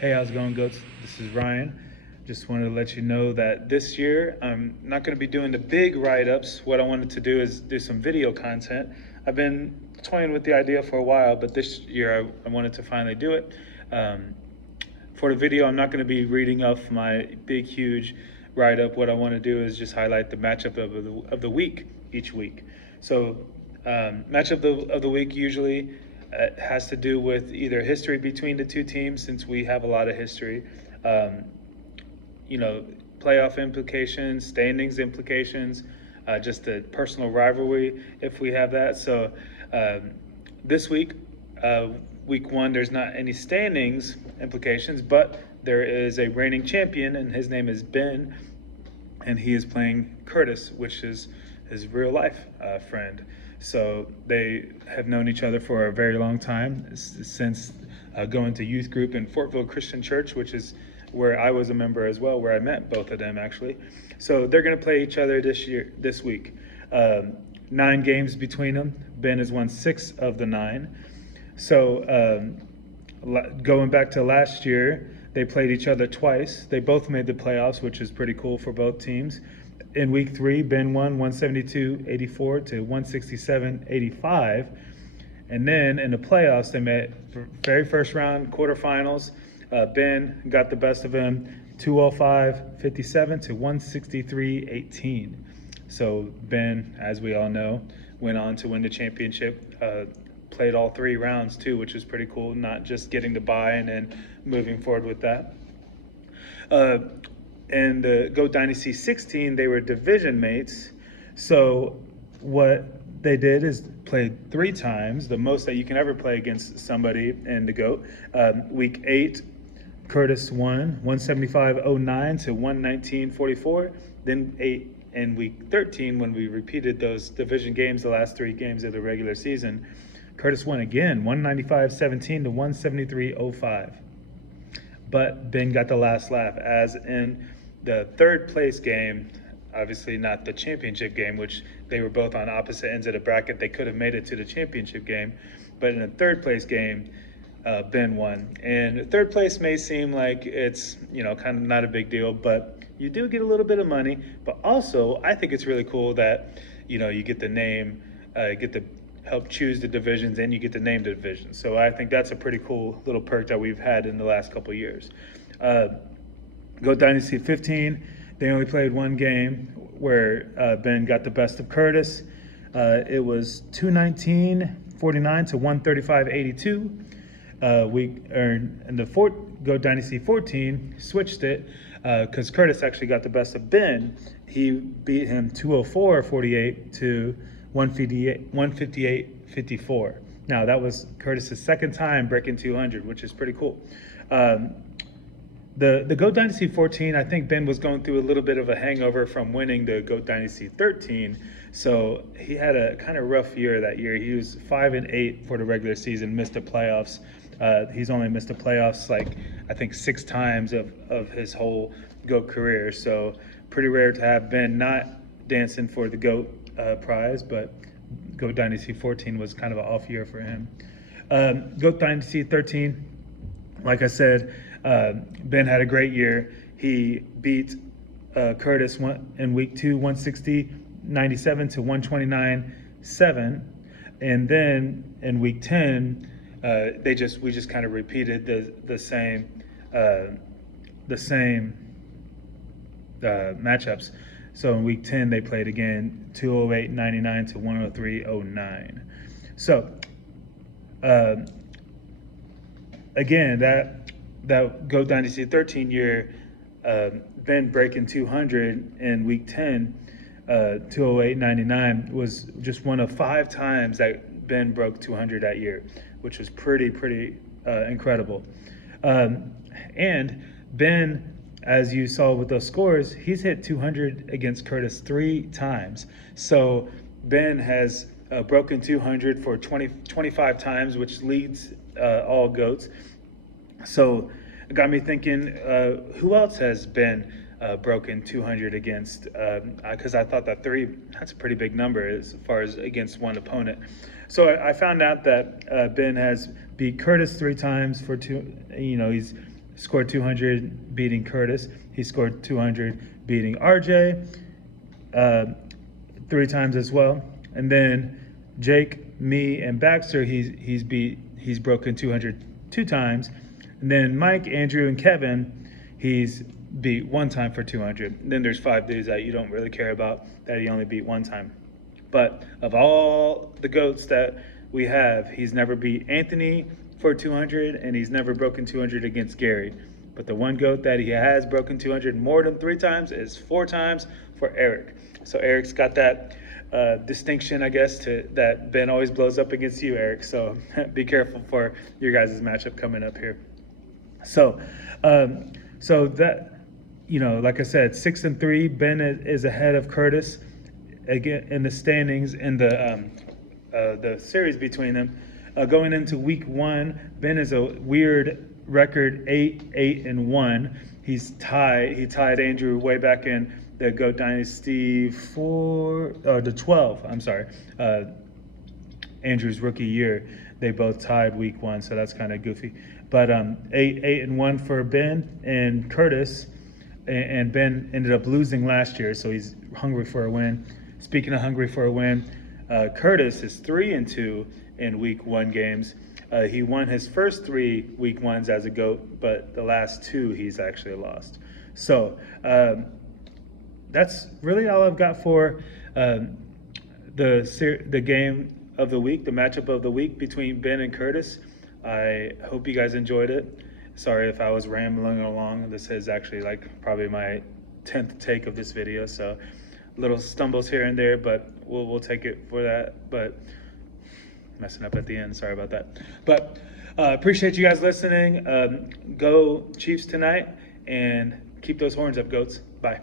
Hey, how's it going, Goats? This is Ryan. Just wanted to let you know that this year I'm not going to be doing the big write-ups. What I wanted to do is do some video content. I've been toying with the idea for a while, but this year I wanted to finally do it. Um, for the video, I'm not going to be reading off my big, huge write-up. What I want to do is just highlight the matchup of the week each week. So, matchup of the week usually has to do with either history between the two teams, since we have a lot of history. Um, you know, Playoff implications, standings implications, just a personal rivalry if we have that. So this week, week one, there's not any standings implications, but there is a reigning champion, and his name is Ben, and he is playing Curtis, which is his real life friend. So they have known each other for a very long time, since going to youth group in Fortville Christian Church, which is where I was a member as well, where I met both of them actually. So they're going to play each other this week. 9 games between them. Ben has won 6 of the 9. So going back to last year, they played each other twice. They both made the playoffs, which is pretty cool for both teams. In week 3, Ben won 172-84 to 167-85. And then in the playoffs, they met for very first round quarterfinals. Ben got the best of him, 205-57 to 163-18. So Ben, as we all know, went on to win the championship. Played all 3 rounds too, which is pretty cool. Not just getting the bye and then moving forward with that. And the Go Dynasty 16, they were division mates. So what they did is played 3 times, the most that you can ever play against somebody in the GOAT. Week 8, Curtis won 175-09 to 119-44. Then in week 13, when we repeated those division games, the last 3 games of the regular season, Curtis won again, 195-17 to 173-05. But Ben got the last laugh, as in the third place game, obviously not the championship game, which they were both on opposite ends of the bracket. They could have made it to the championship game, but in the third place game, Ben won. And third place may seem like it's, kind of not a big deal, but you do get a little bit of money. But also, I think it's really cool that, you get the name, get to help choose the divisions, and you get to name the division. So I think that's a pretty cool little perk that we've had in the last couple of years. Go Dynasty 15, they only played 1 game where Ben got the best of Curtis. It was 219-49 to 135-82. We earned in the Go Dynasty 14, switched it because Curtis actually got the best of Ben. He beat him 204-48 to 158-54. Now that was Curtis's second time breaking 200, which is pretty cool. The GOAT Dynasty 14, I think Ben was going through a little bit of a hangover from winning the GOAT Dynasty 13. So he had a kind of rough year that year. He was 5-8 for the regular season, missed the playoffs. He's only missed the playoffs I think 6 times of his whole GOAT career. So pretty rare to have Ben not dancing for the GOAT prize, but GOAT Dynasty 14 was kind of an off year for him. GOAT Dynasty 13, like I said, Ben had a great year. He beat Curtis in week 2, 160-97 to 129-7, and then in week 10, we just kind of repeated the same matchups. So in week 10, they played again, 208-99 to 103-09. So again, that Go Dynasty 13 year, Ben breaking 200 in week 10, 208-99 was just one of 5 times that Ben broke 200 that year, which was pretty incredible. And Ben, as you saw with those scores, he's hit 200 against Curtis 3 times. So Ben has broken 200 for 25 times, which leads all GOATs. So it got me thinking, who else has been broken 200 against? Because I thought that 3, that's a pretty big number as far as against one opponent. So I found out that Ben has beat Curtis 3 times for 2. He's scored 200 beating Curtis. He scored 200 beating RJ 3 times as well. And then Jake, me, and Baxter, he's broken 200 2 times. And then Mike, Andrew, and Kevin, he's beat 1 time for 200. And then there's 5 dudes that you don't really care about that he only beat 1 time. But of all the GOATs that we have, he's never beat Anthony for 200, and he's never broken 200 against Gary. But the one GOAT that he has broken 200 more than 3 times is 4 times for Eric. So Eric's got that distinction, I guess, that Ben always blows up against you, Eric. So be careful for your guys' matchup coming up here. So, so that, like I said, 6-3. Ben is ahead of Curtis again in the standings in the series between them. Going into week 1, Ben is a weird record 8-1. He tied Andrew way back in the GOAT Dynasty the 12. I'm sorry, Andrew's rookie year. They both tied week 1, so that's kind of goofy. But 8-1 for Ben and Curtis, and Ben ended up losing last year, so he's hungry for a win. Speaking of hungry for a win, Curtis is 3-2 in week 1 games. He won his first 3 week 1s as a GOAT, but the last 2 he's actually lost. So that's really all I've got for the game of the week, the matchup of the week between Ben and Curtis. I hope you guys enjoyed it. Sorry if I was rambling along. This is actually like probably my 10th take of this video, so little stumbles here and there, but we'll take it for that. But messing up at the end, sorry about that. But appreciate you guys listening. Go Chiefs tonight, and keep those horns up, GOATs. Bye.